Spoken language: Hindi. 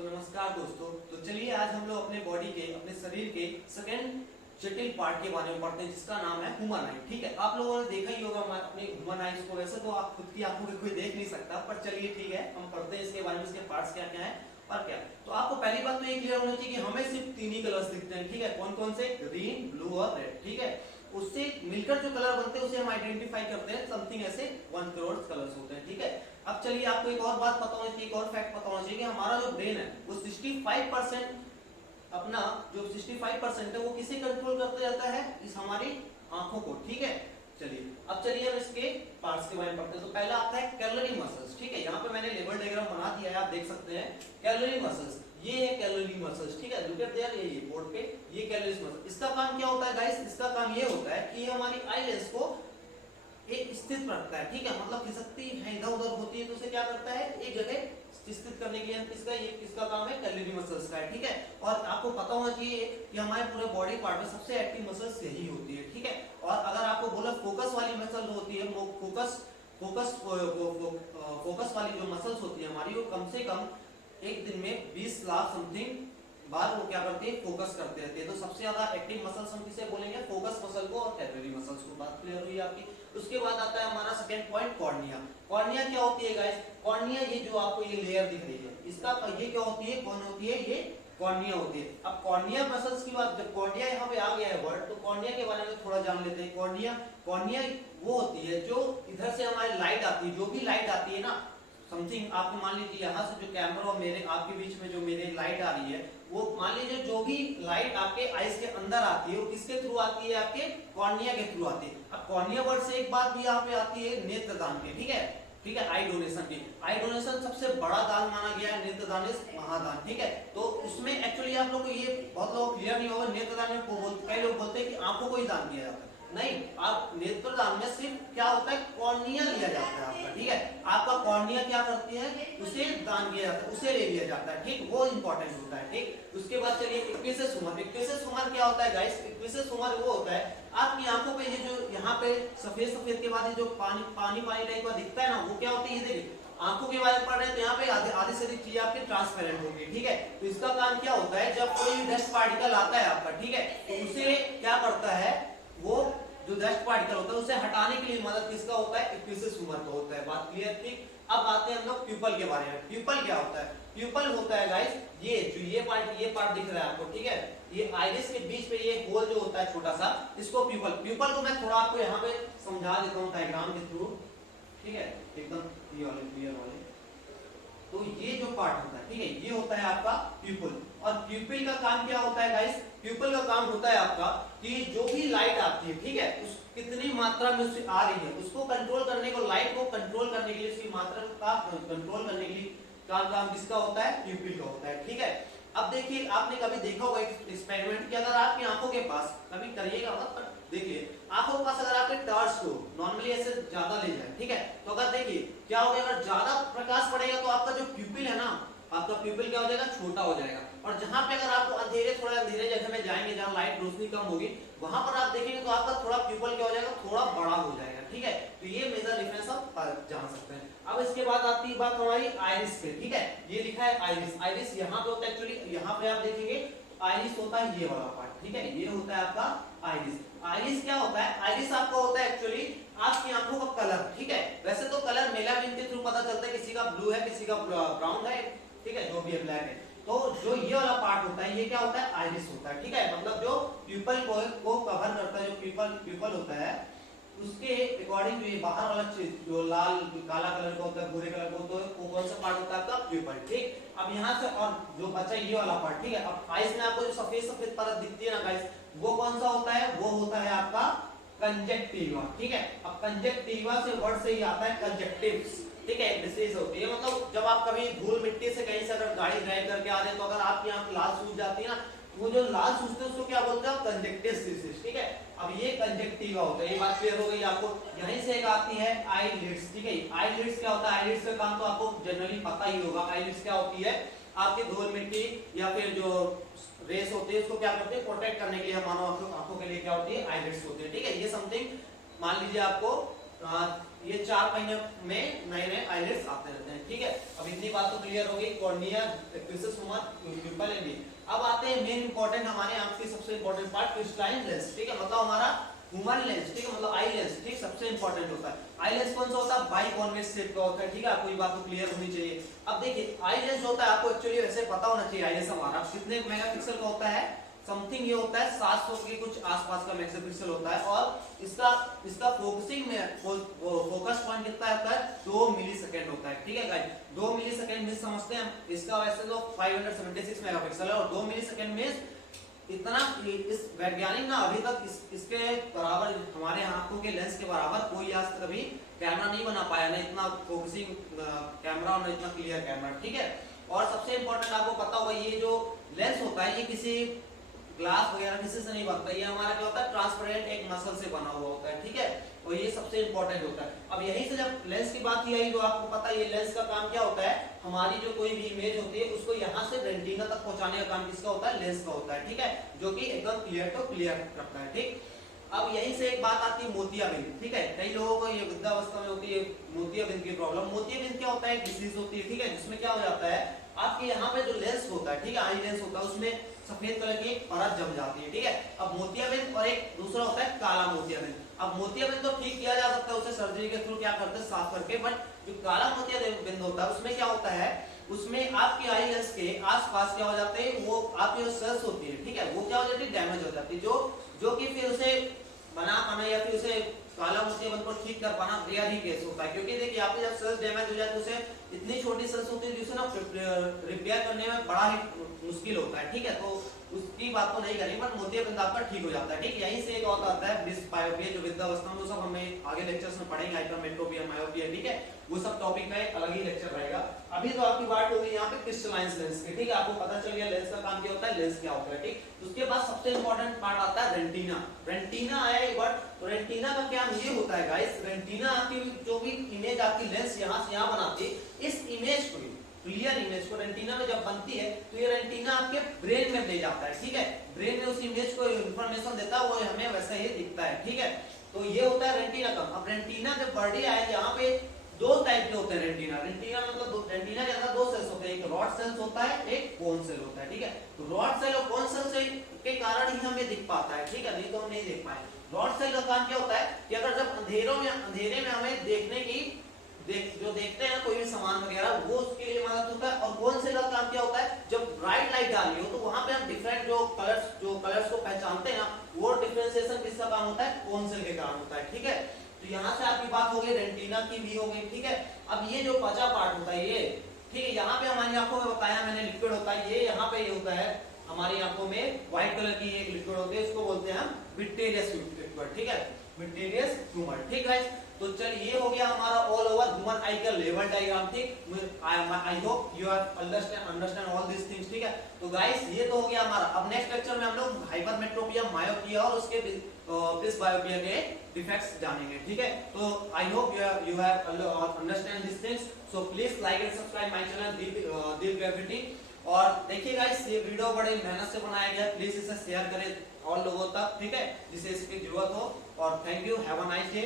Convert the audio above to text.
तो नमस्कार दोस्तों। तो चलिए आज हम लोग अपने बॉडी के अपने शरीर के सेकंड जटिल पार्ट के बारे में पढ़ते हैं जिसका नाम है ह्यूमन आई। ठीक है, आप लोगों ने देखा ही होगा अपने ह्यूमन आईज को। वैसे तो आप खुद की आंखों से कोई देख नहीं सकता, पर चलिए ठीक है, हम पढ़ते हैं इसके बारे में, इसके पार्ट्स क्या क्या है और क्या। तो आपको पहली बात तो ये क्लियर होना चाहिए कि हमें सिर्फ तीन ही कलर्स दिखते हैं। ठीक है, कौन कौन से? ग्रीन, ब्लू और रेड। ठीक है, उससे मिलकर जो कलर बनते हैं उसे हम आइडेंटिफाई करते हैं, समथिंग ऐसे 1 करोड़ कलर्स होते हैं। ठीक है, अब चलिए आपको एक और बात पता होनी चाहिए, एक और फैक्ट पता होना चाहिए कि हमारा जो ब्रेन है वो 65% अपना जो 65% है वो किसे कंट्रोल करता जाता है? इस हमारी आंखों को। ठीक है, चलिए अब चलिए हम इसके पार्ट्स के बारे में पढ़ते हैं। तो पहला आता है कैलोरी मसल्स। ठीक है, यहाँ पे मैंने लेवल डायग्राम बना दिया है, आप देख सकते हैं। कैलोरी मसल्स, ये है कैलोरी मसल्स। ठीक है, लुक एट देयर, ये बोर्ड पे ये कैलोरी मसल्स। इसका काम क्या होता है गाइस? इसका काम ये होता है कि हमारी आई लेंस को एक स्थित रखता है। ठीक है, मतलब खिसकती है, इधर उधर होती है तो उसे क्या करता है? एक जगह स्थित करने के लिए इसका काम है कैलोरी मसल्स का है। ठीक है, और आपको पता होना चाहिए कि हमारे पूरे बॉडी पार्ट में सबसे एक्टिव मसल्स यही होती है। ठीक है, और अगर आपको बोला फोकस वाली मसल होती है, वो फोकस वाली जो मसल्स होती है हमारी, वो कम से कम एक दिन में 20 लाख समथिंग बार वो क्या करते हैं? फोकस करते रहते हैं। तो सबसे ज्यादा एक्टिव मसल्स हम किसे बोलेंगे? फोकस मसल को और कैलोरी मसल्स को। बात क्लियर हुई आपकी? उसके बाद आता है हमारा सेकंड पॉइंट, कॉर्निया। कॉर्निया क्या होती है गाइस? कॉर्निया ये जो आपको ये लेयर दिख रही है, इसका ये क्या होती है? कौन होती है? ये कॉर्निया होती है। अब कॉर्निया मसल्स की बात, जब कॉर्निया यहाँ पे आ गया है वर्ड, तो कॉर्निया के बारे में थोड़ा जान लेते हैं। कॉर्निया वो होती है जो इधर से हमारी लाइट आती है, जो भी लाइट आती है ना, समथिंग आपको मान लीजिए यहाँ से जो कैमरा और मेरे आपके बीच में जो मेरे लाइट आ रही है, वो मान लीजिए जो भी लाइट आपके आईज के अंदर आती है वो किसके थ्रू आती है? आपके कॉर्निया के थ्रू आती है। अब कॉर्निया वर्ड से एक बात भी यहाँ पे आती है, नेत्रदान की। ठीक है, ठीक है, आई डोनेशन की। आई डोनेशन सबसे बड़ा दान माना गया है, नेत्रदान इज महादान। ठीक है, तो उसमें एक्चुअली आप लोग को ये बहुत लोग क्लियर नहीं होगा, नेत्रदान में कई लोग बोलते हैं कि आंखों को ही दान दिया जाता है। नहीं, आप नेत्रदान में सिर्फ क्या होता है? कॉर्निया लिया जाता है आपका। ठीक है, आपका कॉर्निया क्या करती है? उसे दान किया जाता है, उसे ले लिया जाता है। ठीक, वो इंपॉर्टेंट होता है। ठीक, उसके बाद चलिए इक्विसेस ह्यूमर। इक्विसेस ह्यूमर क्या होता है गाइस? इक्विसेस ह्यूमर वो होता है आपकी आंखों पे ये जो यहाँ पे सफेद सफेद के बाद ये जो पानी पानी पानी टाइप का दिखता है ना, वो क्या होता है? ये देखिए, आंखों के बारे में पढ़ रहे हैं तो यहाँ पे आधी से अधिक चीजें आपकी ट्रांसपेरेंट होगी। ठीक है, तो इसका काम क्या होता है? जब कोई डस्ट पार्टिकल आता है आपका, ठीक है, तो उसे क्या करता है? वो जो डस्ट पार्टिकल होता है उसे हटाने के लिए मदद किसका होता है? इक्विसेस ह्यूमर का होता है। बात क्लियर? ठीक, अब आते हैं हम लोग प्यूपल के बारे में। प्यूपल क्या होता है? प्यूपल होता है गाइस ये जो ये पार्ट दिख रहा है आपको, ठीक है, ये आइरिस के बीच में ये होल जो होता है छोटा सा, इसको प्यूपल को मैं थोड़ा आपको यहाँ पे समझा देता हूँ डायग्राम के थ्रू। ठीक है, एकदम ये वाले क्लियर वाले। तो ये जो पार्ट होता है, ठीक है, ये होता है आपका प्यूपल। और प्यूपिल का काम क्या होता है गाइस? प्यूपल का काम होता है आपका कि जो भी लाइट आती है, ठीक है, उस कितनी मात्रा में उससे आ रही है उसको कंट्रोल करने को, लाइट को कंट्रोल करने के लिए, उसकी मात्रा का कंट्रोल करने के लिए काम किसका होता है? प्यूपिल का होता है। ठीक है, अब देखिए, आपने कभी देखा होगा एक्सपेरिमेंट कि अगर आपकी आंखों के पास, कभी करिएगा मत, पर देखिए आंखों के पास अगर आपके टॉर्च को नॉर्मली ऐसे ज्यादा ले जाए, ठीक है, तो अगर देखिए क्या होगा, अगर ज्यादा प्रकाश पड़ेगा तो आपका जो प्यूपिल है ना, आपका प्यूपिल क्या हो जाएगा? छोटा हो जाएगा। और जहां पे अगर आपको थोड़ा अंधेरे जगह में जाएंगे जहां लाइट रोशनी कम होगी, वहां पर आप देखेंगे तो आपका थोड़ा प्यूपिल क्या हो जाएगा? थोड़ा बड़ा हो जाएगा। ठीक है, तो ये मेजर डिफरेंस आप जान सकते हैं। अब इसके बाद आती है बात हमारी आइरिस पे। ठीक है, ये लिखा है आइरिस। आइरिस यहाँ पे होता है, एक्चुअली यहाँ पे आप देखेंगे आइरिस होता है ये वाला पार्ट। ठीक है, ये होता है आपका आइरिस। आइरिस क्या होता है? आइरिस आपका होता है एक्चुअली आपकी आंखों का कलर। ठीक है, वैसे तो कलर मेलानिन के थ्रू पता चलता है, किसी का ब्लू है, किसी का ब्राउन है, ठीक है, जो भी है ब्लैक है। तो जो ये वाला पार्ट होता है ये क्या होता है? आइरिस होता है। ठीक है, मतलब जो प्यूपल को कवर करता है, जो प्यूपल होता है उसके अकॉर्डिंग जो ये बाहर वाला चीज जो लाल जो काला कलर का होता है, भूरे कलर का होता है, वो कौन सा पार्ट होता है? आपका प्यूपल। ठीक, अब यहाँ से और जो बचा ये वाला पार्ट, ठीक है, अब आइस में आपको जो सफेद सफेद परत दिखती है ना गाइस, वो कौन सा होता है? वो होता है आपका कंजक्टिवा। ठीक है, अब कंजक्टिवा से वर्ड से ही आता है कंजक्टिव्स। ठीक है, डिसीज होती है, मतलब जब आप कभी धूल मिट्टी से कहीं से अगर गाड़ी ड्राइव करके आ रहे हैं तो अगर आपकी आंख लाल सूज जाती है ना, वो जो लाल सूजते हैं उसको क्या बोलते हैं? Conjunctive disease. ठीक है, अब ये कंजक्टिवा होता है। ये बात क्लियर हो गई आपको? यहीं से एक आती है आईलिड्स। ठीक है, आईलिड्स क्या होता है? आईलिड्स का काम तो आपको जनरली पता ही होगा। आईलिड्स क्या होती है? आपकी धूल मिट्टी या फिर जो रेस होती है उसको क्या करते हैं? प्रोटेक्ट करने के लिए मानव आंखों के लिए क्या होती है? आईलिड्स होती है। ठीक है, ये समथिंग मान लीजिए आपको ये 4 महीने में नए नए आईलिड्स आते रहते हैं। ठीक है, अब इतनी बात तो क्लियर हो गई, cornea, aqueous, humour, pupil and lid. अब आते हैं मेन इंपॉर्टेंट, हमारे आंख की सबसे इंपॉर्टेंट पार्ट, क्रिस्टलाइन लेंस, ठीक है, मतलब हमारा ह्यूमन लेंस, ठीक है, मतलब आई लेंस, ठीक, सबसे इंपॉर्टेंट होता है। आई लेंस कौन सा होता है? बाई कॉन्वेक्स शेप का होता है, ठीक है, आपको ये बात तो क्लियर होनी चाहिए। अब देखिए आई लेंस होता है, आपको एक्चुअली वैसे पता होना चाहिए आई लेंस हमारा कितने मेगापिक्सल का होता है, समथिंग ये होता है 700 के कुछ आसपास का मेगापिक्सल होता है, और इसका फोकसिंग में फोकस पॉइंट कितना होता है? 2 मिलीसेकंड होता है, ठीक है गाइस, 2 मिलीसेकंड में समझते हैं हम। इसका वैसे तो 576 मेगापिक्सल है, और 2 मिलीसेकंड में इतना, इस वैज्ञानिक ना अभी तक इसके बराबर, हमारे आंखों के लेंस के बराबर कोई आज तक अभी कैमरा नहीं बना पाया, ना इतना फोकसिंग कैमरा और ना इतना क्लियर कैमरा, ठीक है। और सबसे इंपॉर्टेंट आपको पता होगा, ये जो लेंस होता है ये किसी ग्लास वगैरह किसी से नहीं बनता, ये हमारा क्या होता है? ट्रांसपेरेंट एक मसल से बना हुआ होता है, ठीक है, और ये सबसे इंपॉर्टेंट होता है। अब यहीं से जब लेंस की बात ही आई, तो आपको पता है ये लेंस का काम क्या होता है? हमारी जो कोई भी इमेज होती है उसको यहाँ से रेटिना तक पहुंचाने का काम किसका होता है? लेंस का होता है, ठीक है, जो कि एकदम क्लियर तो क्लियर करता है, ठीक। अब यहीं से एक बात आती है मोतियाबिंद, ठीक है, कई लोगों को ये वृद्धावस्था में होती है मोतियाबिंद की प्रॉब्लम। मोतियाबिंद क्या होता है? एक डिसीज होती है, ठीक है, जिसमें क्या हो जाता है, आपके यहाँ पे जो लेंस होता है, ठीक है, आई लेंस होता है, उसमें सफेद कलर की एक परत जम जाती है, ठीक है। अब मोतियाबिंद और एक दूसरा होता है काला मोतियाबिंद। अब मोतियाबिंद तो ठीक किया जा सकता है, उसे सर्जरी के थ्रू क्या करते हैं? साफ करके। बट जो काला मोतियाबिंद होता है उसमें क्या होता है? उसमें आपके आई लेंस के आसपास क्या हो जाते हैं? वो आपकी जो सेल्स होती है, ठीक है, वो क्या हो जाती है? डैमेज हो जाती है, जो कि फिर उसे बना पाना या फिर उसे काला मोतियाबिंद को ठीक कर पाना रेयर ही केस होता है। क्योंकि देखिए आपके जब सेल्स डैमेज हो जाए तो उसे इतनी छोटी सेल्स होती है जिसे ना रिपेयर करने में बड़ा ही मुश्किल होता है, ठीक है, तो उसकी बात तो नहीं करेंगे, बट मोतियाबिंद आपका ठीक हो जाता है, ठीक। यहीं से एक और आता है डिस्बायोपिया, जो वृद्धावस्था में, वो सब हमें आगे लेक्चर्स में पढ़ेंगे, हाइपरमेट्रोपिया, मायोपिया, ठीक है, वो सब टॉपिक का एक अलग ही लेक्चर रहेगा। अभी तो आपकी बात होगी यहाँ पे क्रिस्टलाइन लेंस की, ठीक है, आपको पता चल गया लेंस का काम क्या होता है, लेंस क्या होता है, ठीक। उसके बाद सबसे इंपॉर्टेंट पार्ट आता है रेटिना। रेटिना आया एक बार, तो रेटिना का क्या ये होता है गाइस, रेटिना आपकी जो भी इमेज आपकी लेंस यहाँ से यहाँ बनाती है, इस इमेज को, क्लियर इमेज को रेटिना में जब बनती है तो ये रेटिना आपके ब्रेन में ले जाता है, ठीक है, ब्रेन में उस इमेज को इंफॉर्मेशन देता है, वो हमें वैसा ही दिखता है, ठीक है। तो ये होता है रेटिना का। अब रेटिना जब बॉडी आए, यहाँ पे 2 टाइप के होते हैं रेटिना। रेटिना मतलब रेटिना के अंदर 2 सेल्स होते हैं, एक रॉड सेल्स होता है, एक कोन सेल होता है, ठीक है। तो रॉड सेल और कोन सेल से के कारण ही हमें दिख पाता है, ठीक है, नहीं तो हम नहीं देख पाए। रॉड सेल का काम क्या होता है कि अगर जब अंधेरे में हमें देखने की जो देखते हैं कोई भी सामान वगैरह, वो उसके लिए मदद होता है। और कोन सेल का काम क्या होता है? जब ब्राइट लाइट डाली हो तो वहां पे हम डिफरेंट जो कलर्स को पहचानते हैं ना, वो डिफरेंशिएशन किसका काम होता है? कोन सेल के कारण होता है, ठीक है। तो यहाँ से आपकी बात हो गई, रेटिना की भी हो गई, ठीक है। अब ये जो बचा पार्ट होता है ये, ठीक है, यहाँ पे हमारी आंखों में बताया मैंने लिक्विड होता है, ये यहाँ पे ये होता है हमारी आंखों में व्हाइट कलर की एक लिक्विड होती है, इसको बोलते हैं हम विट्रियस लिक्विड, ठीक है, विट्रियस ह्यूमर, ठीक है। तो चलिए ये हो गया हमारा ऑल ओवर ह्यूमन आई का लेवल डायग्राम, ठीक। I hope you are understand all this things, ठीक है। तो गाइस ये तो हो गया हमारा। अब नेक्स्ट लेक्चर में हम लोग हाइपरमेट्रोपिया, मायोपिया और उसके डिस्बायोपिया के डिफेक्ट्स जानेंगे, ठीक है। तो आई hope you have understand this things, so please like and subscribe my channel दिल ग्रेविटी। और देखिए गाइस ये वीडियो बड़े मेहनत से बनाया गया, प्लीज इसे शेयर करें और लोगों तक, ठीक है, जिसे इसकी जरूरत हो। और thank you, have a nice day.